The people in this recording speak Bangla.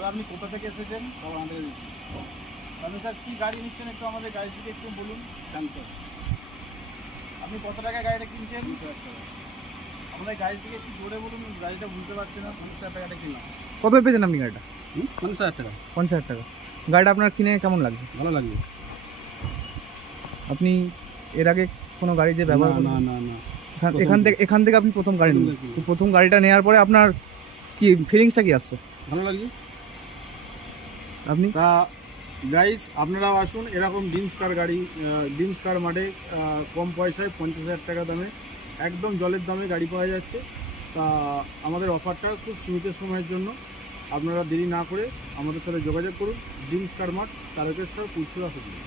দাদা আপনি কোথা থেকে এসেছেন? আমাদের আপনি স্যার কী গাড়ি নিচ্ছেন একটু আমাদের গাড়ি থেকে একটু বলুন। শান্ত আপনি কত টাকায় গাড়িটা কিনছেন? আমাদের গাড়ি থেকে একটু জোরে বলুন, গাড়িটা বুঝতে পারছি না। 50,000 টাকাটা কিনলাম। কত পেয়েছেন আপনি গাড়িটা? 50,000 টাকা। 50,000 টাকা। গাড়িটা আপনার কিনে কেমন লাগছে? ভালো লাগলো। আপনি এর আগে কোনো গাড়ি যে ব্যবহার না করেন? না না এখান থেকে আপনি প্রথম গাড়ি প্রথম নিলেন। কিনলাম। তো প্রথম গাড়িটা নেওয়ার পরে আপনার কি ফিলিংসটা কি আসছে? ভালো লাগছে। আপনি তা গাইস আপনারাও আসুন, এরকম ড্রিমস কার গাড়ি ড্রিমস কার মাঠে কম পয়সায় 50,000 টাকা দামে একদম জলের দামে গাড়ি পাওয়া যাচ্ছে। তা আমাদের অফারটা খুব সীমিত সময়ের জন্য, আপনারা দেরি না করে আমাদের সাথে যোগাযোগ করুন। ড্রিমস কার মাঠ, তারকেশ্বর, পুরসুরা হুগলি।